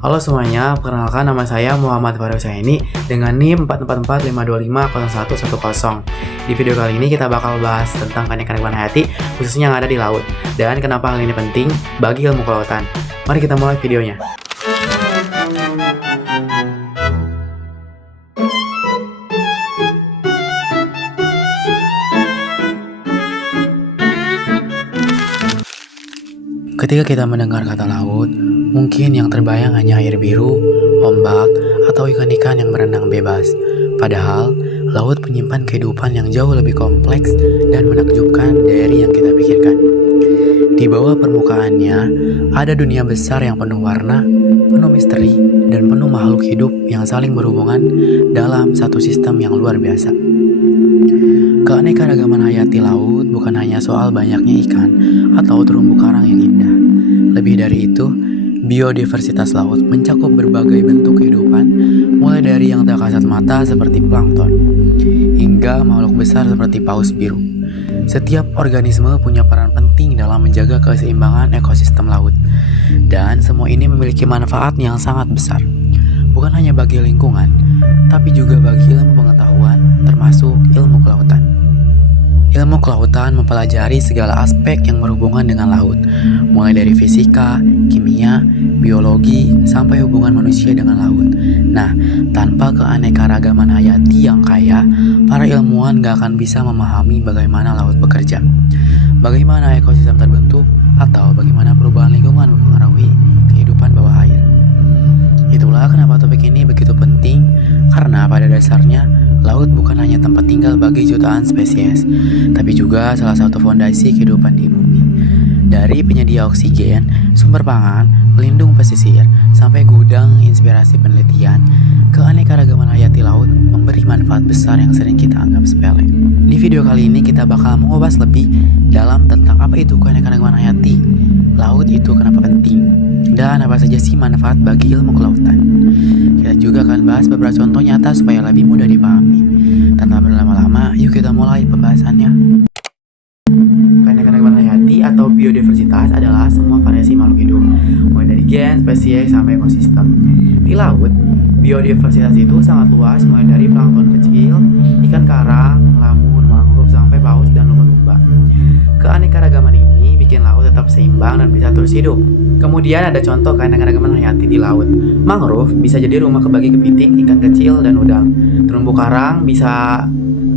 Halo semuanya, perkenalkan nama saya Muhammad Farel Saini dengan NIM 444525110. Di video kali ini kita bakal bahas tentang keanekaragaman hayati khususnya yang ada di laut dan kenapa hal ini penting bagi ilmu kelautan. Mari kita mulai videonya. Ketika kita mendengar kata laut, mungkin yang terbayang hanya air biru, ombak, atau ikan-ikan yang berenang bebas. Padahal, laut menyimpan kehidupan yang jauh lebih kompleks dan menakjubkan dari yang kita pikirkan. Di bawah permukaannya, ada dunia besar yang penuh warna, penuh misteri, dan penuh makhluk hidup yang saling berhubungan dalam satu sistem yang luar biasa. Keanekaragaman hayati laut bukan hanya soal banyaknya ikan atau terumbu karang yang indah. Lebih dari itu, biodiversitas laut mencakup berbagai bentuk kehidupan, mulai dari yang tak kasat mata seperti plankton, hingga makhluk besar seperti paus biru. Setiap organisme punya peran penting dalam menjaga keseimbangan ekosistem laut, dan semua ini memiliki manfaat yang sangat besar. Bukan hanya bagi lingkungan, tapi juga bagi ilmu pengetahuan, termasuk ilmu kelautan. Ilmu kelautan mempelajari segala aspek yang berhubungan dengan laut, mulai dari fisika, kimia, biologi, sampai hubungan manusia dengan laut. Nah, tanpa keanekaragaman hayati yang kaya, para ilmuwan gak akan bisa memahami bagaimana laut bekerja, bagaimana ekosistem terbentuk, atau bagaimana perubahan lingkungan mempengaruhi kehidupan bawah air. Itulah kenapa topik ini begitu penting, karena pada dasarnya laut bukan hanya tempat tinggal bagi jutaan spesies, tapi juga salah satu fondasi kehidupan di bumi. Dari penyedia oksigen, sumber pangan, pelindung pesisir, sampai gudang inspirasi penelitian, keanekaragaman hayati laut memberi manfaat besar yang sering kita anggap sepele. Di video kali ini kita bakal mengupas lebih dalam tentang apa itu keanekaragaman hayati, laut itu kenapa penting, dan apa saja sih manfaat bagi ilmu kelautan. Kita juga akan bahas beberapa contoh nyata supaya lebih mudah dipahami. Tanpa berlama-lama, yuk kita mulai pembahasannya. Keanekaragaman hayati atau biodiversitas adalah semua variasi makhluk hidup, mulai dari gen, spesies, sampai ekosistem. Di laut, biodiversitas itu sangat luas, mulai dari plankton kecil, ikan karang, lamun, mangrove, sampai paus dan lumba-lumba. Keanekaragaman ini bikin laut tetap seimbang dan bisa terus hidup. Kemudian ada contoh keanekaragaman hayati di laut. Mangrove bisa jadi rumah bagi kepiting, ikan kecil, dan udang. Terumbu karang bisa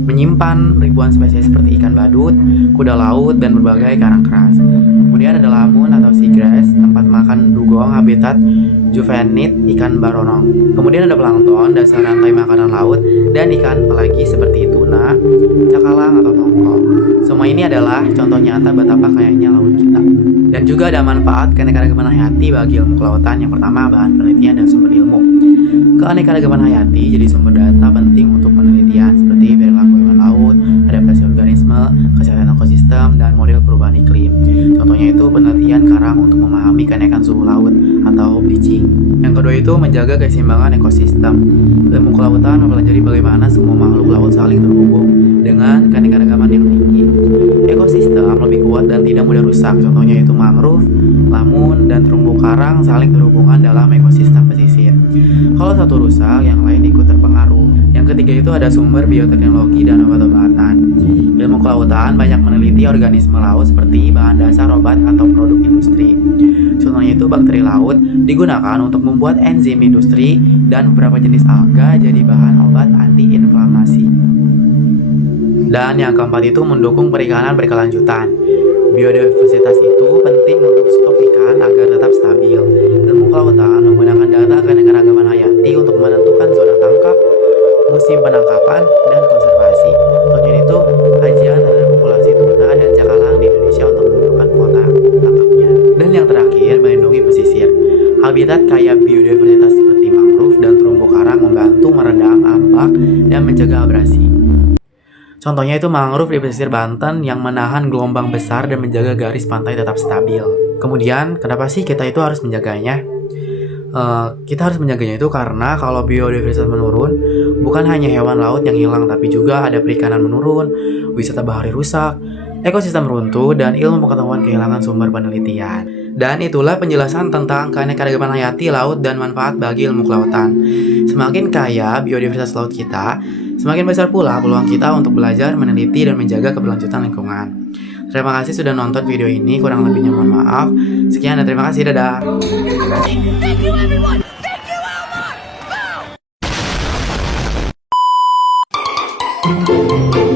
menyimpan ribuan spesies seperti ikan badut, kuda laut, dan berbagai karang keras. Kemudian ada lamun atau seagrass, tempat makan dugong, habitat juvenit ikan baronong. Kemudian ada plankton, dasar rantai makanan laut, dan ikan pelagi seperti tuna, cakalang, atau tongkol. Semua ini adalah contoh nyata betapa kayanya laut kita. Dan juga ada manfaat keanekaragaman hayati bagi ilmu kelautan. Yang pertama, bahan penelitian dan sumber ilmu. Keanekaragaman hayati jadi sumber data penting untuk penelitian seperti perilaku hewan laut, adaptasi organisme, kesehatan ekosistem, dan model perubahan iklim. Contohnya itu penelitian karang untuk memahami kenaikan suhu laut atau bleaching. Yang kedua itu menjaga keseimbangan ekosistem. Ilmu kelautan mempelajari bagaimana semua makhluk laut saling terhubung dengan keanekaragaman yang tinggi. Ekosistem lebih kuat dan tidak mudah rusak. Contohnya itu mangrove, lamun, dan terumbu karang saling berhubungan dalam ekosistem pesisir. Kalau satu rusak, yang lain ikut terpengaruh. Yang ketiga itu ada sumber bioteknologi dan obat-obatan. Ilmu kelautan banyak meneliti organisme laut seperti bahan dasar obat atau produk industri. Contohnya itu bakteri laut digunakan untuk membuat enzim industri dan beberapa jenis alga jadi bahan obat antiinflamasi. Dan yang keempat itu mendukung perikanan berkelanjutan. Biodiversitas itu penting untuk stok ikan agar tetap stabil. Ilmu kelautan menggunakan data keanekaragaman hayati untuk menentukan zona tangkap, musim penangkapan, dan konservasi. Contohnya itu kajian terhadap populasi tuna dan cakalang di Indonesia untuk menentukan kuota tangkapnya. Dan yang terakhir, melindungi pesisir. Habitat kaya biodiversitas seperti mangrove dan terumbu karang membantu meredam ambak dan mencegah abrasi. Contohnya itu mangrove di pesisir Banten yang menahan gelombang besar dan menjaga garis pantai tetap stabil. Kemudian, kenapa sih kita itu harus menjaganya? Kita harus menjaganya itu karena kalau biodiversitas menurun, bukan hanya hewan laut yang hilang, tapi juga ada perikanan menurun, wisata bahari rusak, ekosistem runtuh, dan ilmu pengetahuan kehilangan sumber penelitian. Dan itulah penjelasan tentang keanekaragaman hayati laut dan manfaat bagi ilmu kelautan. Semakin kaya biodiversitas laut kita, semakin besar pula peluang kita untuk belajar, meneliti, dan menjaga keberlanjutan lingkungan. Terima kasih sudah nonton video ini, kurang lebihnya mohon maaf. Sekian dan terima kasih, dadah. Thank you, everyone. Thank you, Elmo.